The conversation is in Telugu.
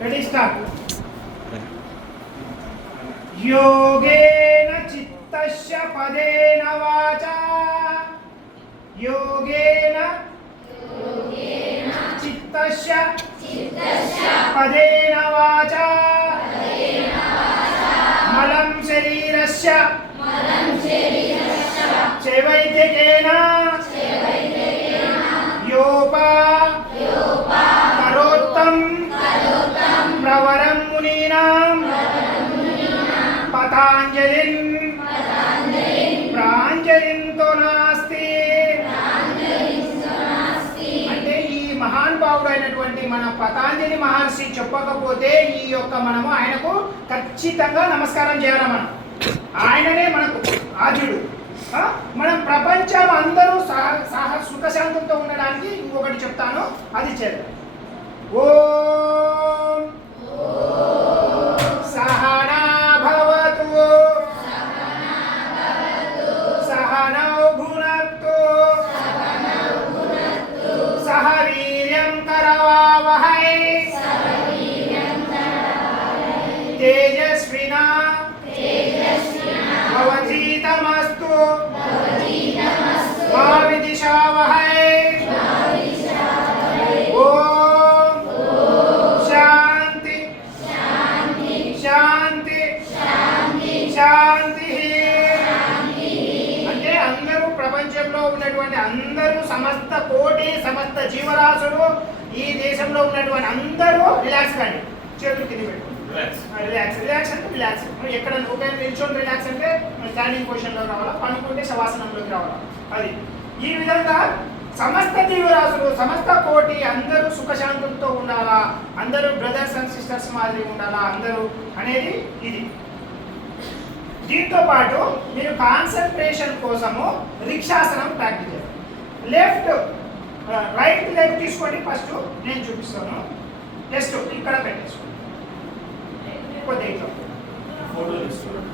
రెడీ స్టార్ట్ యోగేన చిత్తస్య పదేన వాచా యోగేన చిత్తస్య పదేన వాచా మలం శరీరస్య చైవైద్యకేన యోపా प्रवरं मुनीनां పతాంజలిన్ ప్రాంజలింతో నాస్తి అంటే ఈ మహానుభావుడు అయినటువంటి మన పతాంజలి మహర్షి చెప్పకపోతే ఈ యొక్క మనము ఆయనకు ఖచ్చితంగా నమస్కారం చేయాలి మనం ఆయననే మనకు ఆద్యుడు ఆ? మనం ప్రపంచం అందరూ సహ సహ సుఖశాంతంతో ఉండడానికి ఇంకొకటి చెప్తాను అది చేద్దాం ఓం करवावहै तेजस्विना भवतीतमस्तु मा विदिशावहै ॐ शान्ति శాంతి శాంతి అంటే అందరూ ప్రపంచంలో ఉన్నటువంటి అందరూ సమస్త కోటి సమస్త జీవరాశులు ఈ దేశంలో ఉన్నటువంటి అందరూ రిలాక్స్ కండి. చేతులు కింద పెట్టుకోండి. రిలాక్స్ రిలాక్స్ అంటే రిలాక్స్ ఎక్కడ ఒక నిల్చొని రిలాక్స్ అంటే స్టాండింగ్ పొజిషన్లో రావాలా? పనుకుంటే శవాసనంలోకి రావాలా? అది. ఈ విధంగా సమస్త జీవరాశులు సమస్త కోటి అందరూ సుఖశాంతులతో ఉండాలా? అందరూ బ్రదర్స్ అండ్ సిస్టర్స్ మాదిరి ఉండాలా? అందరూ అనేది ఇది. దీంతో పాటు మీరు కాన్సన్ట్రేషన్ కోసము రిక్షాసనం ప్రాక్టీస్ చేయాలి. లెఫ్ట్ రైట్ లెగ్ తీసుకోండి ఫస్ట్ నేను చూపిస్తాను. జస్ట్ ఇక్కడ పెట్టేసుకోండి. కొద్దిగా ఫోటో తీసుకోండి.